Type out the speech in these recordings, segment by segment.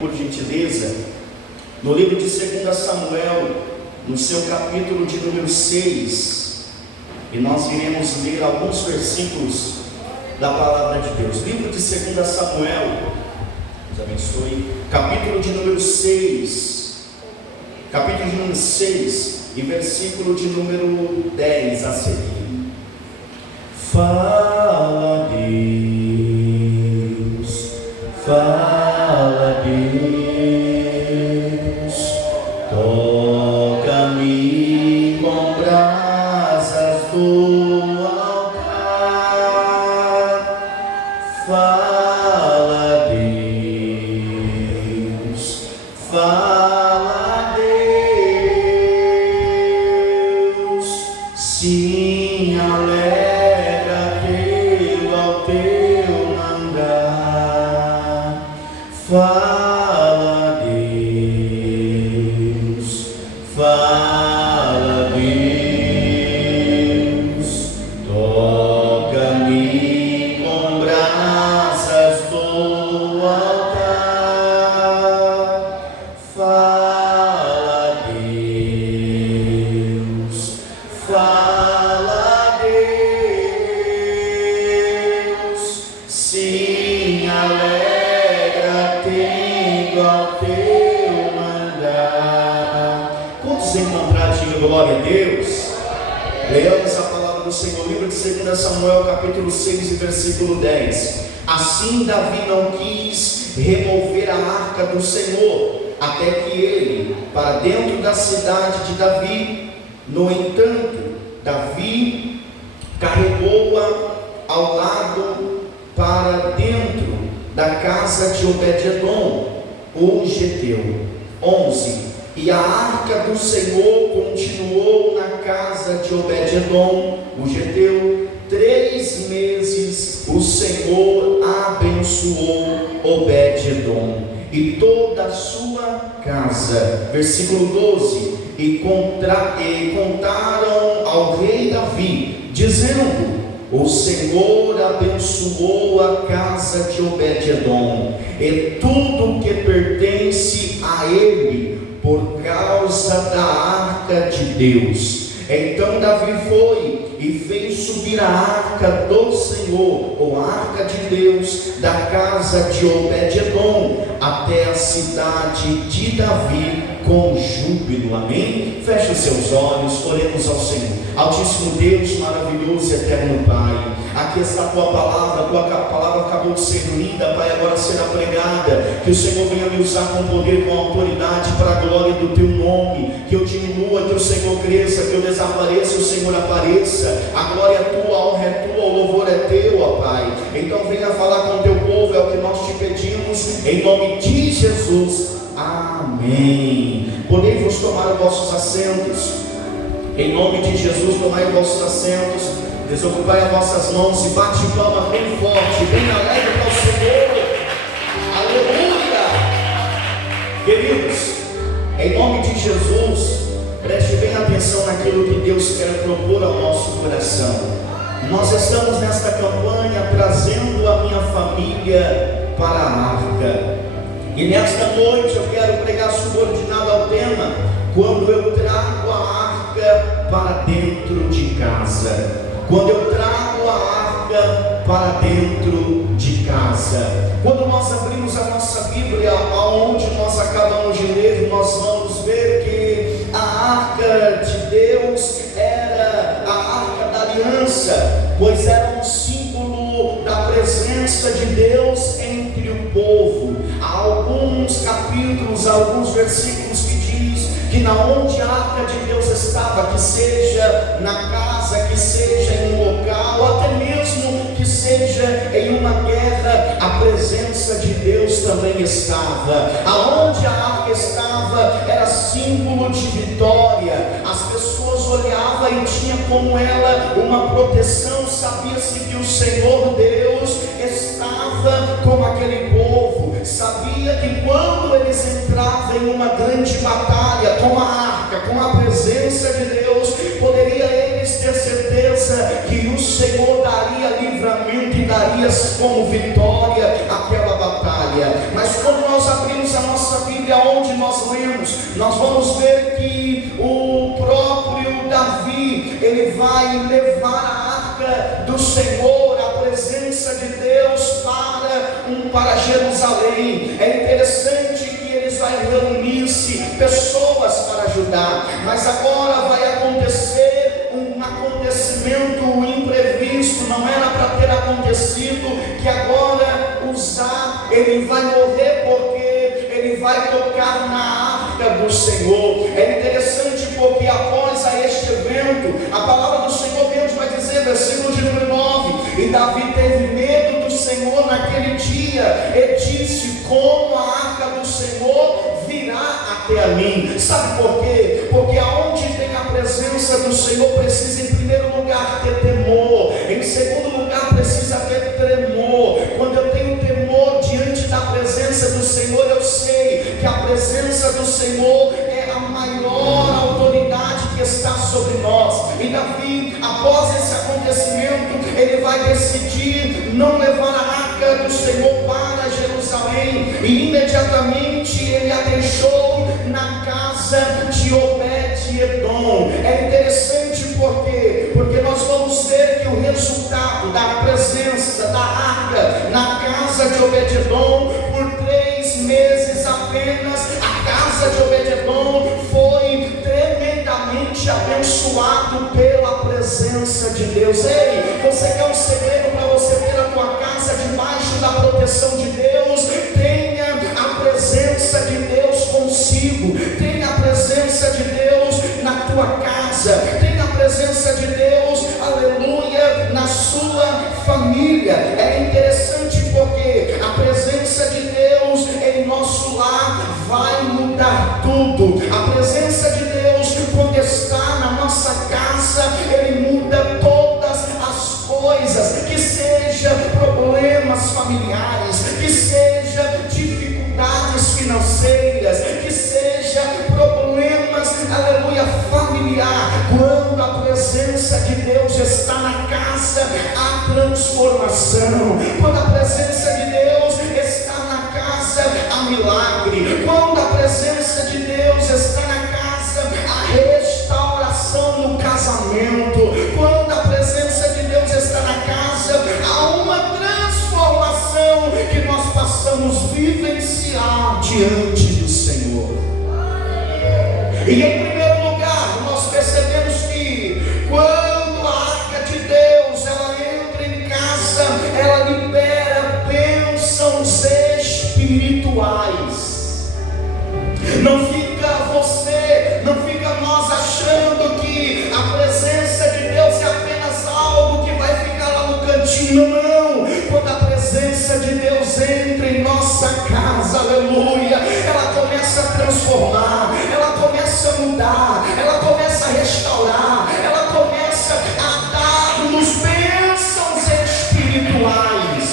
Por gentileza, no livro de 2 Samuel, no seu capítulo de número 6, e nós iremos ler alguns versículos da palavra de Deus. Livro de 2 Samuel, Deus abençoe, capítulo de número 6, e versículo de número 10 a seguir. Fala, Deus, fala, Deus, toca-me com brasas do altar. Fala, Deus, fala, Deus, sim, alegra-te ao teu mandar. Fala, Deus, fala, Deus, toca-me com brasas do altar. Fala, Deus, fala, Deus, sim, alegra-te ao teu mandar. Quantos encontrar, diga glória a Deus. Leamos a palavra do Senhor, livro de 2 Samuel, capítulo 6 e versículo 10. Assim Davi não quis remover a arca do Senhor, até que ele, para dentro da cidade de Davi. No entanto, Davi carregou-a ao lado para dentro da casa de Obed-edom, o geteu. 11. E a arca do Senhor continuou na casa de Obed-edom, o geteu. 3 meses o Senhor abençoou Obed-edom e toda a sua casa. Versículo 12. E contaram ao rei Davi, dizendo: o Senhor abençoou a casa de Obed-edom e tudo que pertence a ele, por causa da arca de Deus. Então Davi foi e fez subir a arca do Senhor, ou arca de Deus, da casa de Obed-edom até a cidade de Davi com júbilo. Amém? Feche os seus olhos, oremos ao Senhor. Altíssimo Deus, maravilhoso e eterno Pai, aqui está a tua palavra acabou de ser linda, Pai, agora será pregada. Que o Senhor venha me usar com poder, com autoridade, para a glória do teu nome. Que eu diminua, que o Senhor cresça, que eu desapareça, o Senhor apareça. A glória é tua, a honra é tua, o louvor é teu, ó Pai. Então venha falar com o teu povo, é o que nós te pedimos, em nome de Jesus. Amém. Podei-vos tomar os vossos assentos. Em nome de Jesus, tomai os vossos assentos. Desocupai as vossas mãos e bate palma bem forte, bem alegre para o Senhor. Aleluia. Queridos, em nome de Jesus, preste bem atenção naquilo que Deus quer propor ao nosso coração. Nós estamos nesta campanha trazendo a minha família para a arca. E nesta noite eu quero pregar subordinado ao tema: quando eu trago a arca para dentro de casa. Quando eu trago a arca para dentro de casa. Quando nós abrimos a nossa Bíblia, aonde nós acabamos de ler, nós vamos ver que a arca de Deus era a arca da aliança, pois era um símbolo da presença de Deus entre o povo. Há alguns capítulos, alguns versículos que diz que na onde a arca de Deus estava, que seja na casa, que seja em um local, ou até mesmo que seja em uma guerra, a presença de Deus também estava. Aonde a arca estava era símbolo de vitória. As pessoas olhavam e tinha como ela uma proteção. Sabia-se que o Senhor Deus estava com aquele povo. Sabia que quando eles entravam em uma grande batalha com a arca, com a presença de Deus, poderia eles ter certeza que o Senhor daria livramento e daria como vitória aquela batalha. batalha. Mas quando nós abrimos a nossa Bíblia, onde nós lemos, nós vamos ver que o próprio Davi, ele vai levar a arca do Senhor, a presença de Deus para Jerusalém. É interessante que eles vão reunir-se pessoas para ajudar, mas agora vai acontecer um acontecimento imprevisto, não era para ter acontecido, que agora Uzá, ele vai morrer porque ele vai tocar na arca do Senhor. É interessante porque após este evento, a palavra do Senhor Deus vai dizer, versículo de número 9, e Davi teve medo do Senhor naquele dia, e disse, como a arca do Senhor virá até a mim. Sabe por quê? Porque aonde tem a presença do Senhor, precisa em primeiro lugar ter temor, em segundo lugar precisa ter tremor. Quando eu tenho temor diante da presença do Senhor, eu sei que a presença do Senhor é a maior autoridade que está sobre nós. E Davi, após esse acontecimento, ele vai decidir não levar a arca do Senhor para Jerusalém, e imediatamente ele a deixou na casa de Obed-Edom. É interessante porque nós vamos ver que o resultado da presença da arca na casa de Obed-Edom, por 3 meses apenas, a casa de Obed-Edom foi tremendamente abençoado pela presença de Deus. Ei, você quer um segredo para você ter a tua casa debaixo da proteção de Deus? Tenha a presença de Deus consigo, tenha a presença de Deus na tua casa, tenha a presença de Deus, aleluia, na sua família. É interessante porque a presença de Deus em nosso lar vai mudar tudo. A presença de Deus, quando está na nossa casa, ele muda todas as coisas, que seja problemas familiares, que seja dificuldades financeiras, que seja problemas, aleluia, familiar. Quando a presença de Deus está na casa, há transformação. Quando a presença de Deus está na casa, há milagre. Quando a presença de Deus está na casa, há restauração no casamento. Quando a presença de Deus está na casa, há uma transformação que nós passamos vivenciar diante do Senhor. E em primeiro lugar, nós percebemos que quando a arca de Deus ela entra em casa, ela libera bênçãos espirituais. Não fica nós achando que a presença de Deus é apenas algo que vai ficar lá no cantinho. Não, quando a presença de Deus entra em nossa casa, aleluia, ela começa a transformar, ela começa a mudar, ela começa a restaurar, ela começa a dar-nos bênçãos espirituais.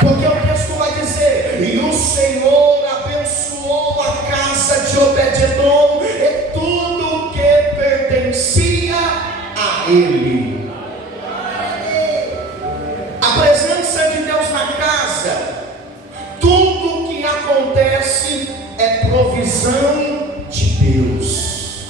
Porque o texto vai dizer, e o Senhor abençoou a casa de Obed-Edom e tudo que pertencia a ele. A presença de Deus na casa, tudo que acontece é provisão de Deus.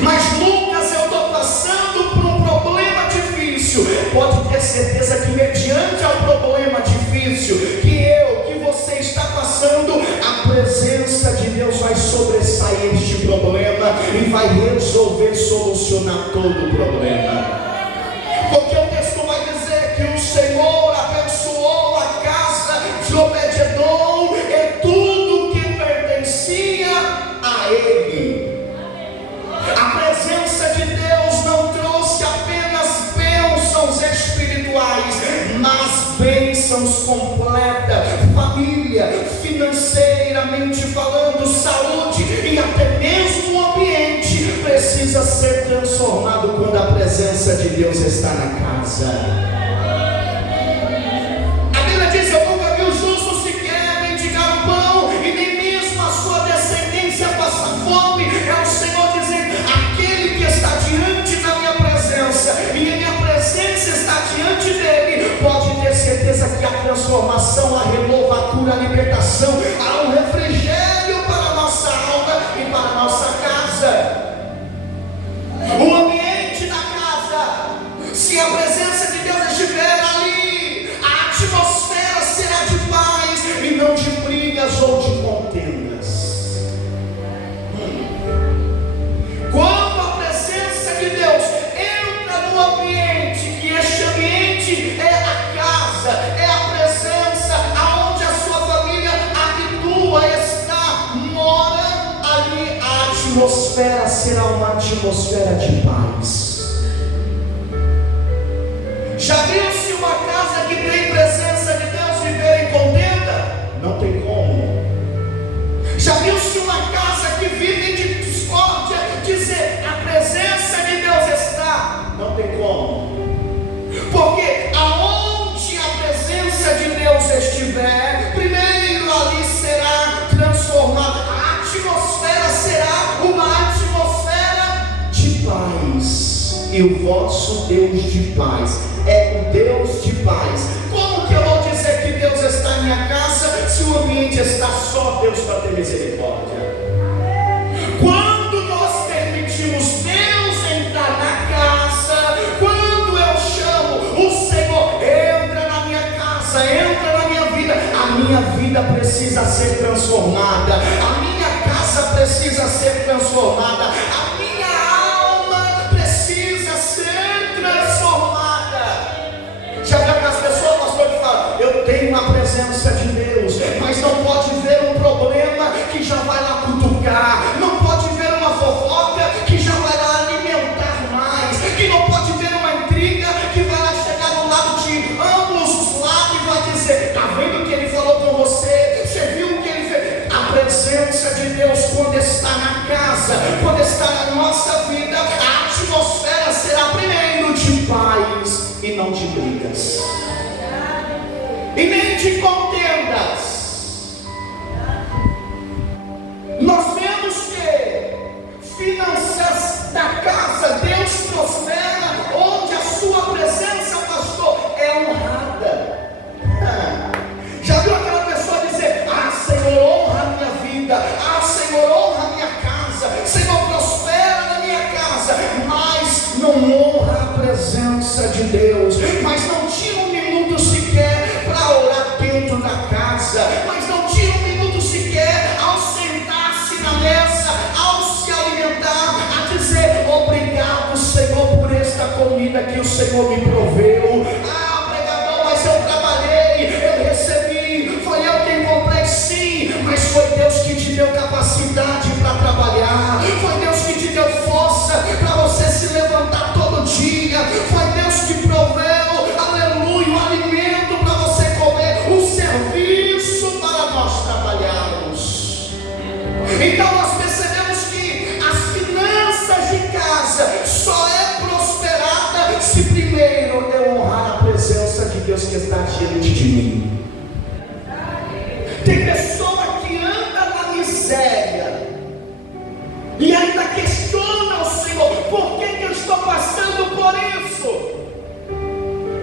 Mas Lucas, eu estou passando por um problema difícil. Pode ter certeza que mediante ao problema difícil que você está passando, a presença de Deus vai sobressair este problema e vai resolver, solucionar todo o problema. Porque o texto vai dizer que o Senhor abençoou a casa de Obed-Edom e tudo que pertencia a ele. A presença de Deus não trouxe apenas bênçãos espirituais, mas bênçãos completas, família, financeiramente falando, saúde e até mesmo o ambiente precisa ser transformado quando a presença de Deus está na casa. A Bíblia diz, eu nunca vi o justo sequer mendigar o pão, e nem mesmo a sua descendência passa fome. É o Senhor dizendo, aquele que está diante da minha presença, e a minha presença está diante dele, pode ter certeza que a transformação coração, há um refrigério para a nossa alma e para a nossa casa. O ambiente da casa, se a presença de Deus estiver ali, a atmosfera será de paz e não de brigas ou de contendas. Quando a presença de Deus entra no ambiente, que este ambiente é a casa, é a presença aonde a sua família habitua, está, mora ali, a atmosfera será uma atmosfera de paz. Já viu-se uma casa que tem presença de Deus viver em contenda? Não tem como. Já viu-se uma casa que vive de discórdia dizer a presença de Deus está? Não tem como. Porque aonde a presença de Deus estiver, primeiro ali será transformada. A atmosfera será uma atmosfera de paz. E o vosso Deus de paz é o Deus de paz. Como que eu vou dizer que Deus está em minha casa se o ambiente está só Deus para ter misericórdia? Quando nós permitimos Deus entrar na casa, quando eu chamo o Senhor, entra na minha casa, entra na minha vida precisa ser transformada, a minha casa precisa ser transformada, a minha alma precisa ser transformada. Já viu aquelas pessoas, pastor, que falam, eu tenho a presença de Deus, mas não pode ver um problema que já vai lá cutucar, não pode ver uma fofoca que já vai lá alimentar mais, que não pode ver uma intriga que vai lá chegar do lado de ambos os lados e vai dizer, está vendo o que ele falou com você? Você viu o que ele fez? A presença de Deus, quando está na casa, quando está na nossa vida, a atmosfera será primeiro de paz e não de brigas, e nem de contendas. Nós vemos que finanças da casa, Deus prospera onde a sua presença, pastor, é honrada. Já viu aquela pessoa dizer, Senhor, honra a minha vida, Senhor, honra a minha casa, Senhor, prospera na minha casa, mas não honra a presença de Deus, mas não tira um minuto sequer para orar dentro da casa, mas não tira um minuto sequer ao sentar-se na mesa, ao se alimentar, a dizer, obrigado, Senhor, por esta comida que o Senhor me proveu. Pregador, mas eu trabalhei, eu recebi, foi eu quem comprei, sim, mas foi Deus que te deu capacidade para trabalhar, foi Deus que te deu força para você se levantar todo dia, foi Deus que proveu, aleluia, o alimento para você comer, o serviço para nós trabalharmos. Então nós percebemos que as finanças de casa só é prosperada se primeiro eu honrar a presença de Deus que está diante de mim. Tem pessoa que anda na miséria e ainda questiona o Senhor, por que eu estou passando por isso?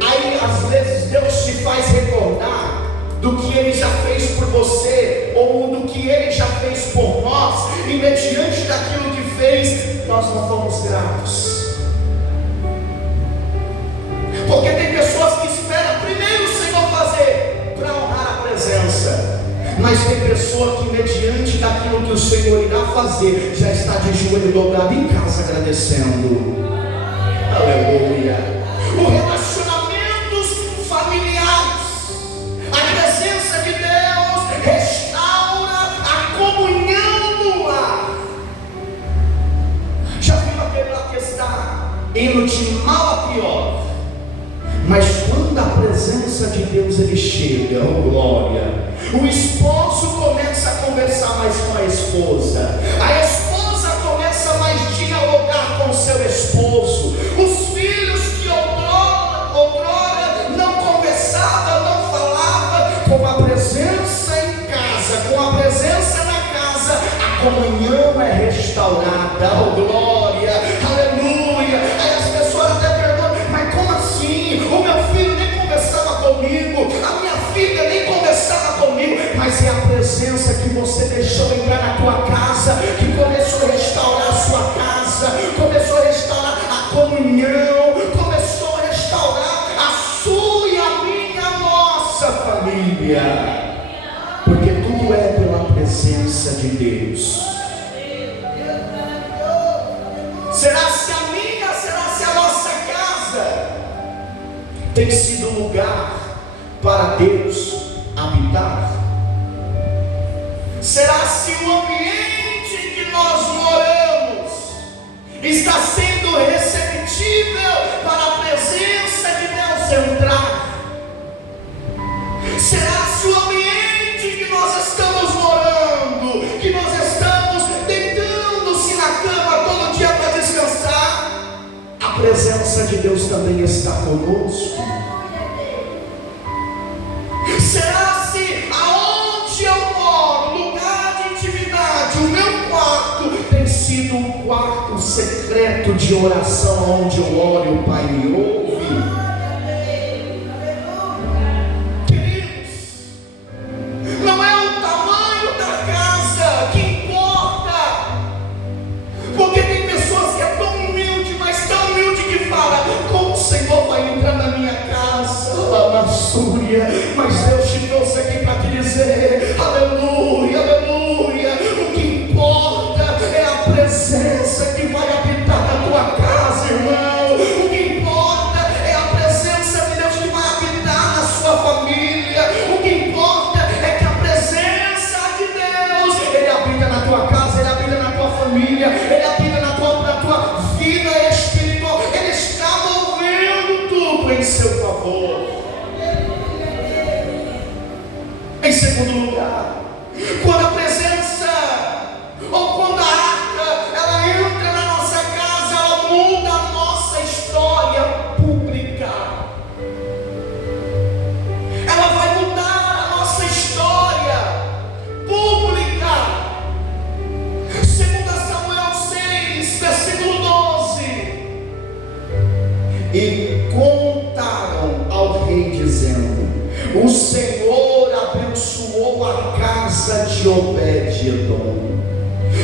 Aí às vezes Deus te faz recordar do que Ele já fez por você, ou do que Ele já fez por nós, e mediante daquilo que fez, nós não fomos gratos. Porque tem pessoas que esperam primeiro o Senhor fazer, para honrar a presença, mas tem pessoa que mediante daquilo que o Senhor irá fazer, já está de joelho dobrado em casa agradecendo. Aleluia. O relacionamentos familiares, a presença de Deus restaura a comunhão no lar. Já viu aquele lá que está indo de mal a pior, mas quando a presença de Deus ele chega, oh glória, o esposo começa a conversar mais com a esposa começa mais a dialogar com o seu esposo, os filhos que outrora não conversavam, não falavam, com a presença em casa, com a presença na casa, a comunhão é restaurada, oh glória, aleluia. Aí as pessoas até perguntam, mas como assim? O meu filho nem conversava comigo, a minha filha nem conversava comigo, mas é a presença presença que você deixou entrar na tua casa, que começou a restaurar a sua casa, começou a restaurar a comunhão, começou a restaurar a sua e a minha, a nossa família, porque tudo é pela presença de Deus. Será se a minha, será se a nossa casa tem sido lugar para Deus habitar? Será se o ambiente que nós moramos está sendo receptível para a presença de Deus entrar? Será se o ambiente que nós estamos morando, que nós estamos deitando-se na cama todo dia para descansar, a presença de Deus também está conosco? Será se aonde eu moro, lugar de intimidade, o meu quarto tem sido um quarto secreto de oração, onde eu oro e o Pai me ouve? Queridos, não é o tamanho da casa que importa, porque tem pessoas que é tão humilde, mas tão humilde que fala: como o Senhor vai entrar na minha casa, lá na Súria? Mas Deus te trouxe aqui para te dizer: aleluia, aleluia. O que importa é a presença que vai habitar na tua casa, irmão. O que importa é a presença de Deus que vai habitar na sua família. O que importa é que a presença de Deus, Ele habita na tua casa, Ele habita na tua família, Ele habita na tua vida espiritual. Ele está movendo tudo em seu favor. Em segundo lugar, quando a presença ou quando a arca ela entra na nossa casa, ela muda a nossa história pública. Ela vai mudar a nossa história pública. 2 Samuel 6, versículo 12. E contaram ao rei dizendo: o Senhor abençoou a casa de Obed-edom.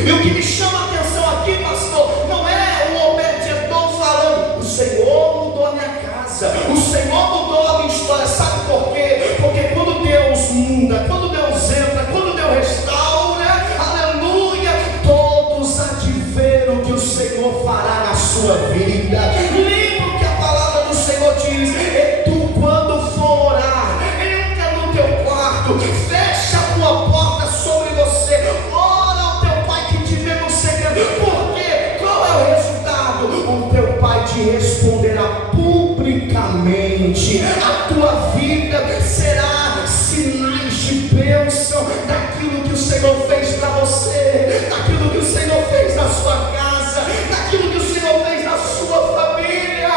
E o que me chama a atenção aqui, pastor, não é o Obed-edom falando: o Senhor mudou a minha casa, o Senhor mudou a minha história. Sabe por quê? Porque quando Deus muda, quando Deus entra, quando Deus restaura, aleluia, todos adverem o que o Senhor fará na sua vida. Lembra que a palavra do Senhor diz: e tu, quando for orar, entra no teu quarto, fecha a tua porta sobre você, ora ao teu pai que te vê no segredo. Porque qual é o resultado? O teu pai te responderá publicamente. A tua vida será sinais de bênção daquilo que o Senhor fez para você, daquilo que o Senhor fez na sua casa, daquilo que o Senhor fez na sua família.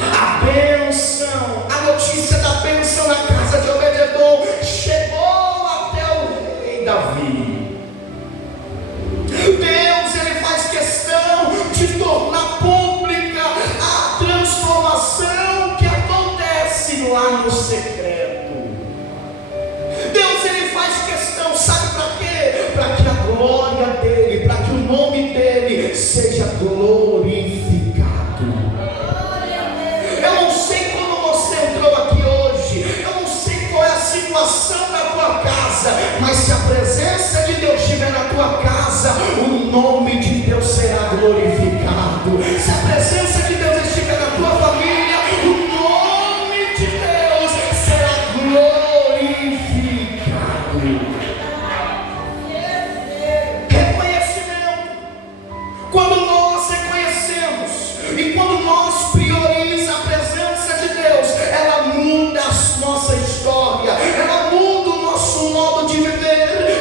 A bênção, a notícia da bênção na casa de Obed-edom chegou até o rei Davi. Deus, Ele faz questão de tornar pública a transformação que acontece lá no secreto. Deus, Ele faz questão, sabe para quê? Para que a glória dEle, para que o nome dEle seja glorificado. Eu não sei como você entrou aqui hoje, eu não sei qual é a situação da tua casa, mas se a presença de Deus estiver na tua casa, o nome de Deus será glorificado. Se a presença de Deus estiver na tua família, o nome de Deus será glorificado. Reconhecimento. Quando nós reconhecemos e quando nós priorizamos a presença de Deus, ela muda a nossa história, ela muda o nosso modo de viver,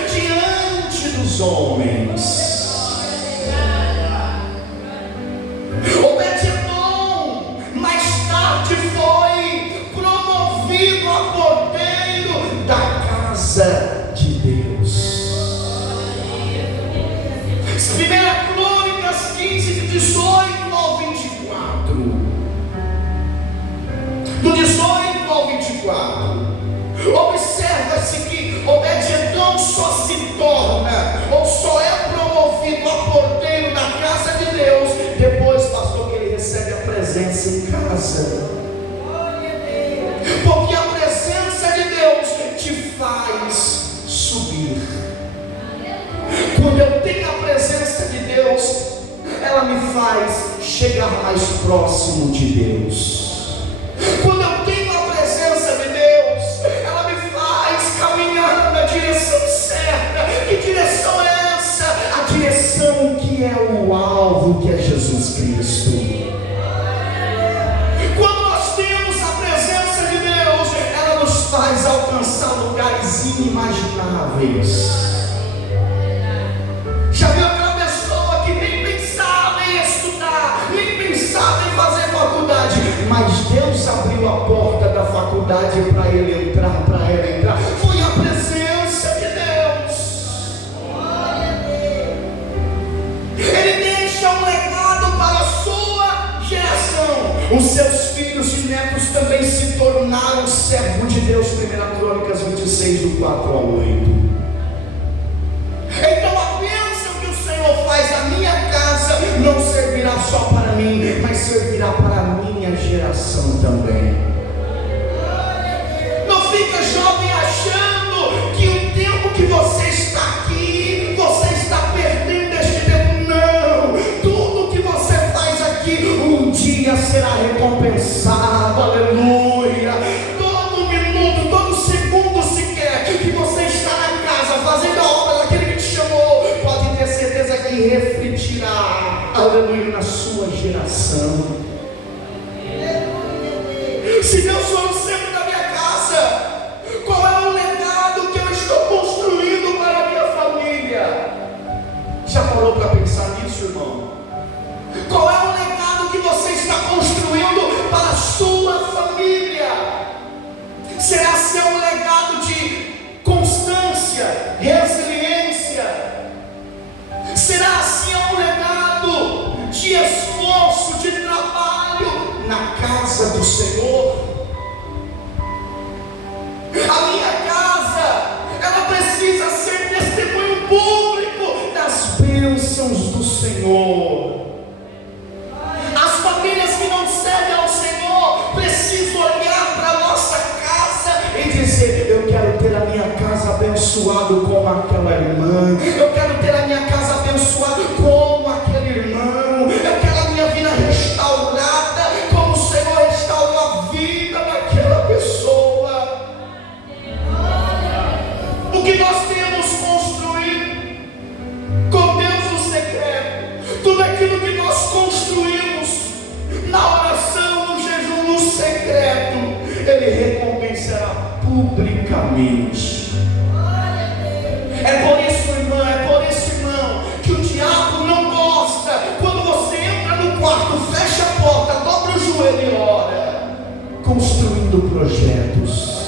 próximo de Deus. Quando eu tenho a presença de Deus, ela me faz caminhar na direção certa. Que direção é essa? A direção que é o alvo, que é Jesus Cristo. Quando nós temos a presença de Deus, ela nos faz alcançar lugares inimagináveis. Já viu aquela pessoa que nem pensava em estudar, nem pensava em fazer faculdade, mas Deus abriu a porta da faculdade para ele entrar, para ela entrar? Foi a presença de Deus. Ele deixa um legado para a sua geração. Os seus filhos e netos também se tornaram servos de Deus. 1 Crônicas 26, do 4 ao 8. Então a bênção que o Senhor faz na minha casa não servirá só para mim, mas servirá para a minha geração também. Não fica jovem achando que o tempo que você está aqui, você está perdendo este tempo. Não, tudo que você faz aqui um dia será recompensado. Aleluia. Todo minuto, todo segundo sequer que você está na casa fazendo a obra daquele que te chamou, pode ter certeza que refletirá, aleluia, na sua geração. Se Deus for o centro da minha casa, qual é o legado que eu estou construindo para a minha família? Já parou para pensar nisso, irmão? Qual é o legado que você está construindo para a sua família? Será ser um legado de constância, resiliência? Será assim um legado de esforço, de trabalho na casa do Senhor? A minha casa, ela precisa ser testemunho público das bênçãos do Senhor. As famílias que não servem ao Senhor precisam olhar para a nossa casa e dizer: eu quero ter a minha casa abençoada como aquela irmã, eu quero ter a minha casa abençoada como aquele irmão, eu quero a minha vida restaurada como o Senhor restaurou a vida daquela pessoa. O que nós temos construído com Deus no secreto, tudo aquilo que nós construímos na oração, no jejum, no secreto, Ele recompensará publicamente. É por isso, irmão, que o diabo não gosta quando você entra no quarto, fecha a porta, dobra o joelho e ora, construindo projetos,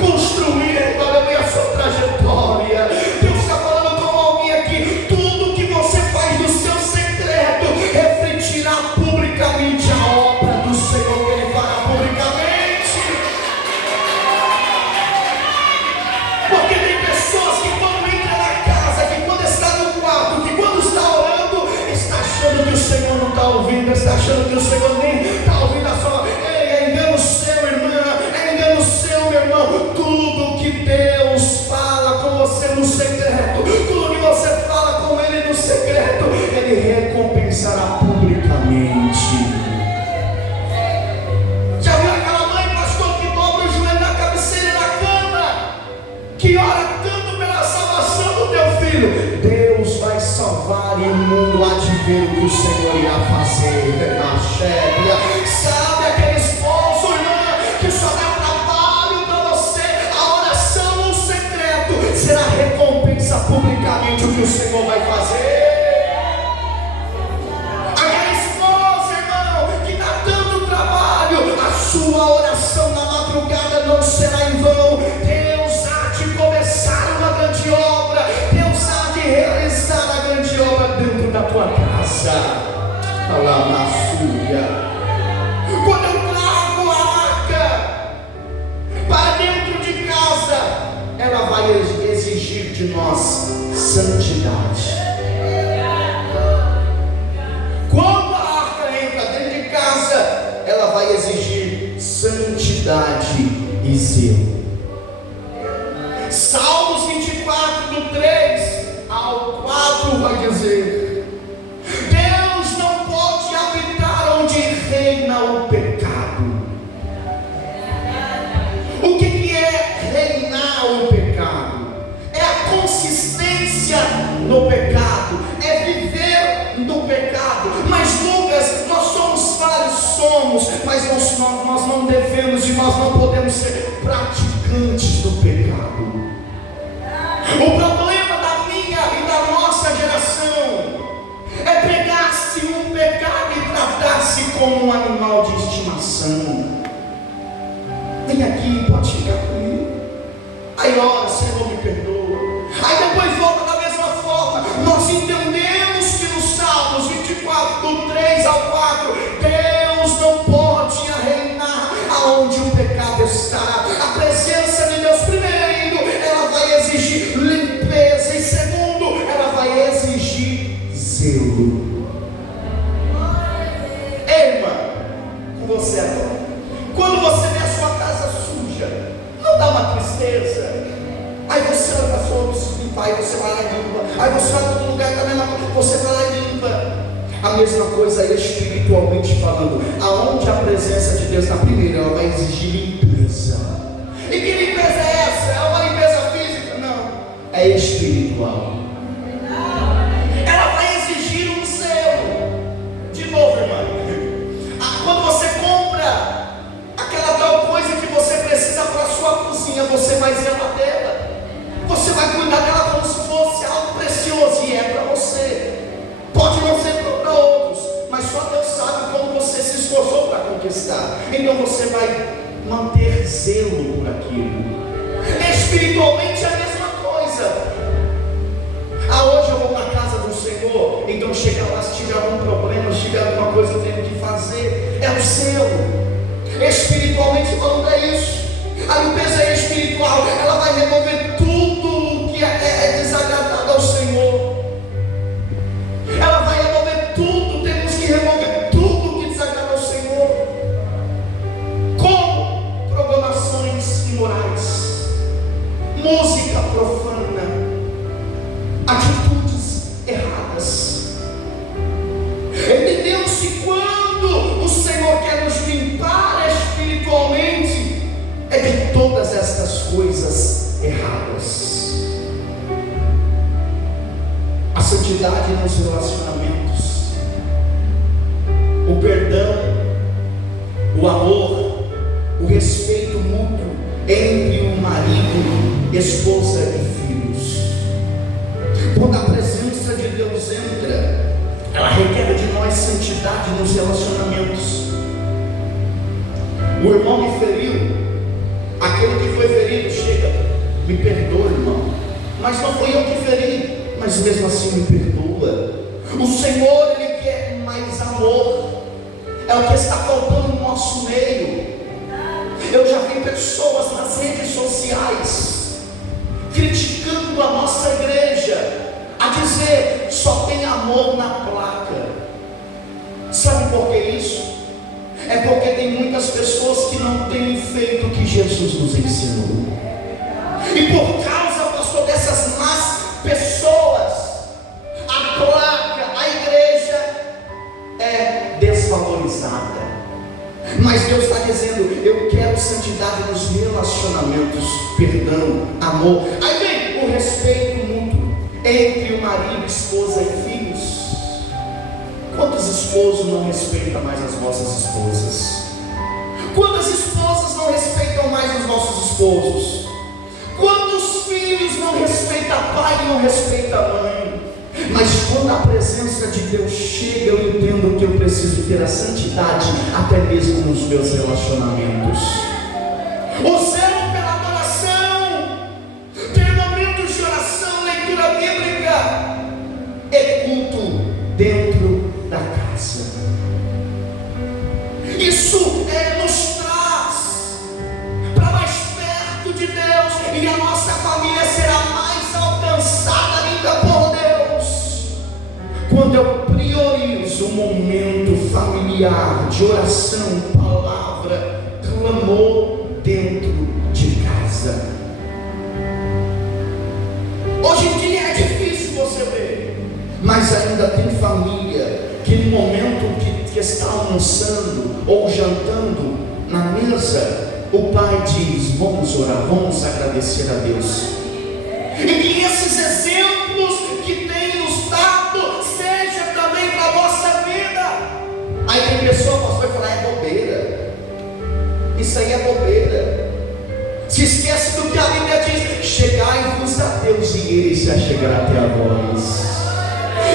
construindo, aleluia, a sua trajetória. Deus está falando com alguém aqui: tudo que você faz no seu secreto refletirá publicamente a obra do Senhor, que Ele fará publicamente. Porque tem pessoas que quando entra na casa, que quando está no quarto, que quando está orando, está achando que o Senhor não está ouvindo, está achando que o Senhor nem está ouvindo a sua. Ei, é engano seu, irmã, é engano seu, meu irmão. Tudo que Deus fala com você no secreto, tudo que você fala com Ele no secreto, Ele recompensará publicamente. Já viu aquela mãe, pastor, que dobra o joelho na cabeceira da cama, que ora tanto pela salvação do teu filho? Deus vai salvar e o mundo há de ver o que o Senhor irá fazer na Chébia. Sabe aquele esposo, irmã, que só dá trabalho para você? A oração no secreto será recompensa publicamente o que o Senhor vai fazer. Aquela esposa, irmão, que dá tanto trabalho, a sua oração na madrugada não será em vão. Deus há de começar uma grande obra, Deus há de realizar a grande obra dentro da tua casa. Lá na sua. Quando eu trago a arca para dentro de casa, ela vai exigir de nós santidade. Quando a arca entra dentro de casa, ela vai exigir santidade e zelo. Salmos 24, do 3 ao 4 vai dizer: Deus não pode O problema da minha e da nossa geração é pegar-se um pecado e tratar-se como um animal de estimação. Vem aqui, pode chegar comigo. Aí ora, Senhor, me perdoa. Aí depois volta da mesma forma. Nós entendemos que nos Salmos 24, do 3 ao 4, Deus não pode reinar aonde o pecado está. A presença de Deus, primeiro, ela vai exigir limpeza, e segundo, ela vai exigir zelo. Ei, irmã, com você agora. Quando você vê a sua casa suja, não dá uma tristeza? Aí você vai para a sua limpar, aí você vai lá e limpa. Aí você vai para outro lugar também, você vai lá e limpa. A mesma coisa espiritualmente falando. Aonde a presença de Deus está primeiro, ela vai exigir limpeza. E que limpeza é essa? É uma limpeza física? Não, é espiritual. Ela vai exigir um zelo. De novo, irmão, quando você compra aquela tal coisa que você precisa para a sua cozinha, você vai zelar dela. Você vai cuidar dela como se fosse algo precioso, e é para você. Pode não ser para outros, mas só Deus sabe como você se esforçou para conquistar. Então você vai manter zelo por aquilo. Espiritualmente é a mesma coisa. Hoje eu vou na casa do Senhor, então chega lá, se tiver algum problema, se tiver alguma coisa eu tenho que fazer. É o zelo. Espiritualmente falando, é isso. A limpeza espiritual, ela vai remover tudo que é desagradável ao Senhor. Ela vai remover tudo. Temos que remover tudo que desagrada ao Senhor. Como programações imorais, música profana, atitudes erradas. Entendeu-se quando o Senhor quer nos limpar espiritualmente, é de todas estas coisas erradas. A santidade nos relacionamentos, o perdão, o amor, o respeito mútuo entre o marido, esposa e filhos. Quando a presença de Deus entra, ela requer de nós santidade nos relacionamentos. O irmão me feriu, aquele que foi ferido chega, me perdoa, irmão, mas não foi eu que feri, mas mesmo assim me perdoa. O Senhor, Ele quer mais amor. É o que está faltando no nosso meio. Eu já vi pessoas nas redes sociais criticando a nossa igreja, a dizer, só tem amor na placa. Sabe por que isso? É porque tem muitas pessoas que não têm feito o que Jesus nos ensinou. E por causa, pastor, dessas más pessoas, a placa, a igreja é desvalorizada. Mas Deus está dizendo, eu quero santidade nos relacionamentos, perdão, amor. Aí vem o respeito mútuo entre o marido, esposa e filhos. Quantos esposos não respeitam mais as vossas esposas? Quantas esposas não respeitam mais os nossos esposos? Quantos filhos não respeitam pai e não respeitam mãe? Mas quando a presença de Deus chega, eu entendo que eu preciso ter a santidade até mesmo nos meus relacionamentos. O zelo pela adoração, ter momentos de oração, leitura bíblica e culto dentro da casa. Isso nos traz para mais perto de Deus, e a nossa família será mais alcançada ainda por Deus quando eu priorizo o momento familiar de oração, palavra, clamor dentro de casa. Hoje em dia é difícil você ver, mas ainda tem família que no momento que está almoçando ou jantando na mesa, o pai diz, vamos orar, vamos agradecer a Deus. E que esses exemplos que tem nos dado seja também para a nossa vida. Aí tem pessoa que vai falar, é bobeira, isso aí é bobeira. Se esquece do que a Bíblia diz, chegai-vos a Deus e se achegar até a vós.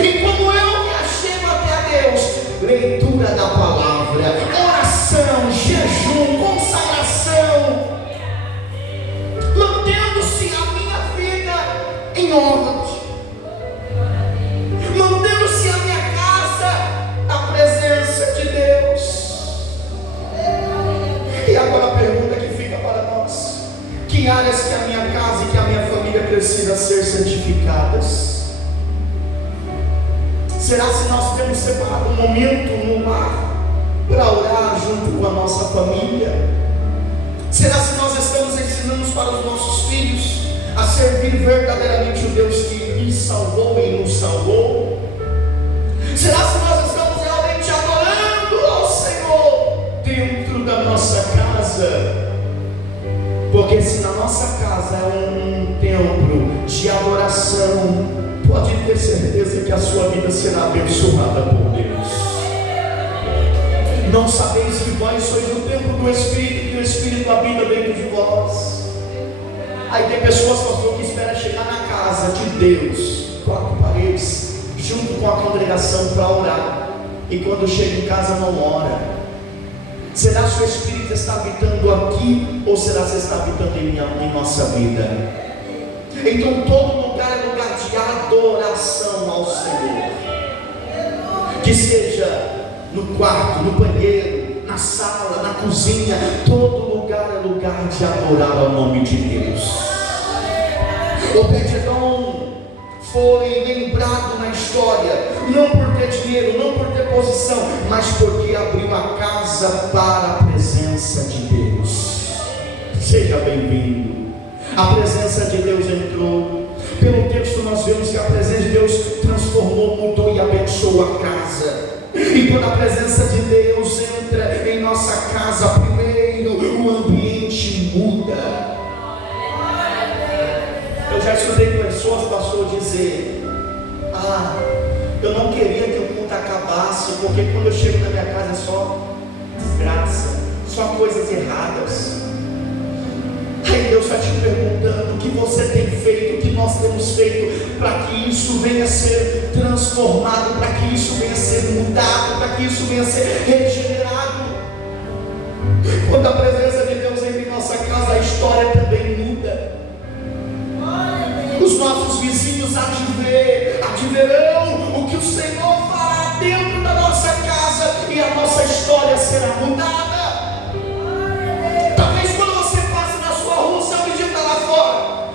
E como eu me achego até a Deus, leitura da palavra, oração, jejum, consagração, mantendo-se a minha vida em ordem, mantendo-se a minha casa a presença de Deus. E agora a pergunta que fica para nós: que áreas que a minha casa e que a minha família precisa ser santificadas? Será se nós temos separado um momento no lar para orar junto com a nossa família? Será se nós estamos ensinando para os nossos filhos a servir verdadeiramente o Deus que nos salvou e nos salvou? Será se nós estamos realmente adorando ao Senhor dentro da nossa casa? Porque se na nossa casa é um templo de adoração, pode ter certeza que a sua vida será abençoada por Deus. Não sabeis que vós sois o templo do Espírito, e o Espírito habita dentro de vós. Aí tem pessoas, pastor, que esperam chegar na casa de Deus, quatro paredes, junto com a congregação para orar, e quando chega em casa não ora. Será que o Espírito está habitando aqui, ou será que está habitando em nossa vida? Então todo lugar é lugar de adoração ao Senhor. Que seja no quarto, no banheiro, na sala, na cozinha, todo lugar é lugar de adorar ao nome de Deus. Obed-edom foi lembrado na história, não por ter dinheiro, não por ter posição, mas porque abriu a casa para a presença de Deus. Seja bem-vindo. A presença de Deus entrou. Pelo texto nós vemos que a presença de Deus transformou, mudou e abençoou a casa. E quando a presença de Deus entra em nossa casa, primeiro o ambiente muda. Eu já escutei pessoas, pastor, dizer: eu não queria que o culto acabasse, porque quando eu chego na minha casa é só desgraça, só coisas erradas. Aí Deus está te perguntando: o que você tem feito, o que nós temos feito para que isso venha a ser transformado, para que isso venha a ser mudado, para que isso venha a ser regenerado. Quando a presença de Deus entra em nossa casa, a história também muda. Os nossos vizinhos adverão o que o Senhor fará dentro da nossa casa, e a nossa história será mudada.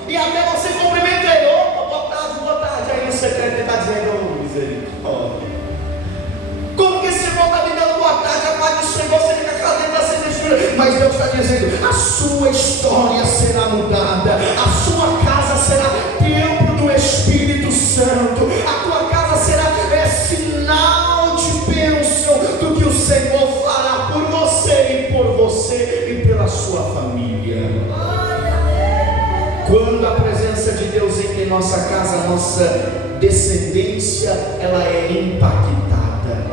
E até você cumprimenta ele: opa, boa tarde. Aí no secreto ele está dizendo: misericórdia. Como que esse irmão está me dando boa tarde? A paz do Senhor, você fica cá dentro da sepultura. Mas Deus está dizendo: a sua história será mudada, a sua casa será templo do Espírito Santo, a tua casa será sinal de bênção do que o Senhor fará por você e pela sua família. Quando a presença de Deus entra em nossa casa, a nossa descendência ela é impactada.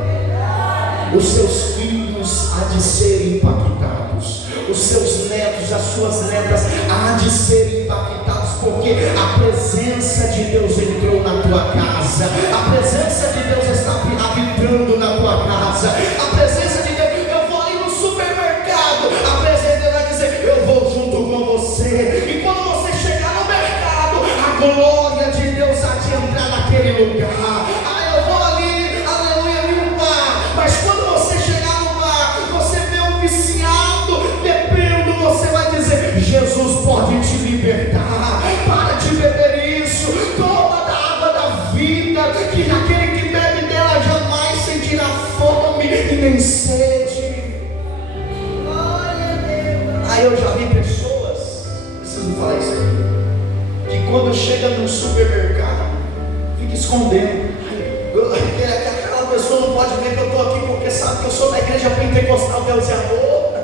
Os seus filhos há de ser impactados, os seus netos, as suas netas há de ser impactados, porque a presença de Deus entrou na tua casa, a presença de Deus está habitando na tua casa, a presença de Deus. Eu vou ali no supermercado, a presença de Deus vai dizer: eu vou junto com você. E quando você chegar no mercado, a glória de Deus há de entrar naquele lugar. Eu vou ali, aleluia, limpar. Mas quando você chegar no bar, você vê um viciado bebendo, você vai dizer: Jesus pode te libertar. Para de beber isso. Toma da água da vida, que aquele que bebe dela jamais sentirá fome e nem sede. Aí eu já vi pessoas, preciso falar isso aqui, que quando chega no supermercado fica escondendo. Aquela pessoa não pode ver que eu estou aqui porque sabe que eu sou da igreja pentecostal Deus é Amor.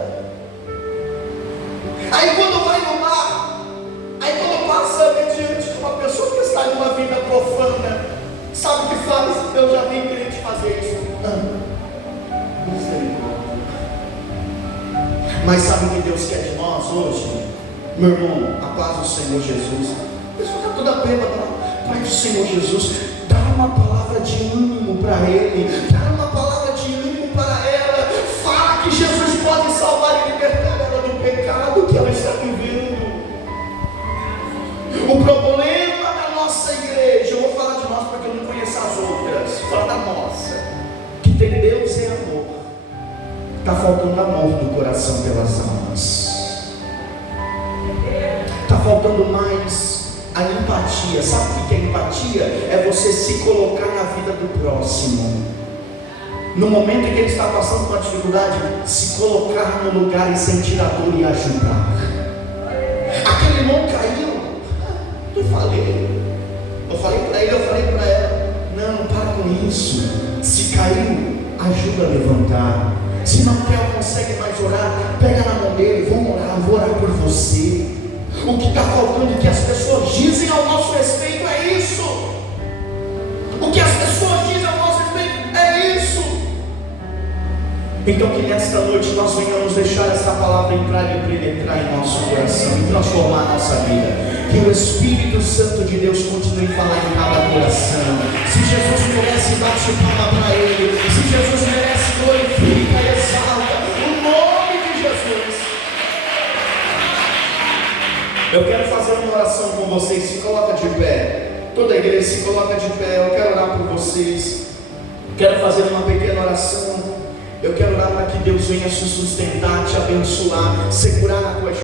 Aí quando vai no bar, aí quando passa diante de uma pessoa que está em uma vida profana, sabe o que faz? Eu já vi crente fazer isso. Mas sabe o que Deus quer de nós hoje? Meu irmão, a paz do Senhor Jesus. A pessoa está toda bêbada. Pai do Senhor Jesus, dá uma palavra de ânimo para ele, dá uma palavra de ânimo para ela. Fala que Jesus pode salvar e libertar ela do pecado que ela está vivendo. O problema da nossa igreja, eu vou falar de nós porque eu não conheço as outras, fala da nossa, que tem Deus e amor. Está faltando amor do coração pelas almas. Está faltando mais a empatia. Sabe o que é empatia? É você se colocar na vida do próximo. No momento em que ele está passando por uma dificuldade, se colocar no lugar e sentir a dor e ajudar. Aquele irmão caiu. Eu falei para ele, eu falei para ela. Não, para com isso. Se caiu, ajuda a levantar. Se não consegue mais orar, pega na mão dele, vamos orar, eu vou orar por você. O que está faltando, o que as pessoas dizem ao nosso respeito é isso. O que as pessoas dizem ao nosso respeito é isso. Então que nesta noite nós venhamos deixar essa palavra entrar e penetrar em nosso coração e transformar a nossa vida. Que o Espírito Santo de Deus continue a falar em cada coração. Se Jesus merece, bate palma para ele. Se Jesus merece, glorifica e exalta o nome de Jesus. Eu quero fazer uma oração com vocês. Se coloca de pé. Toda a igreja se coloca de pé. Eu quero orar por vocês. Quero fazer uma pequena oração. Eu quero orar para que Deus venha te sustentar, te abençoar, segurar na tua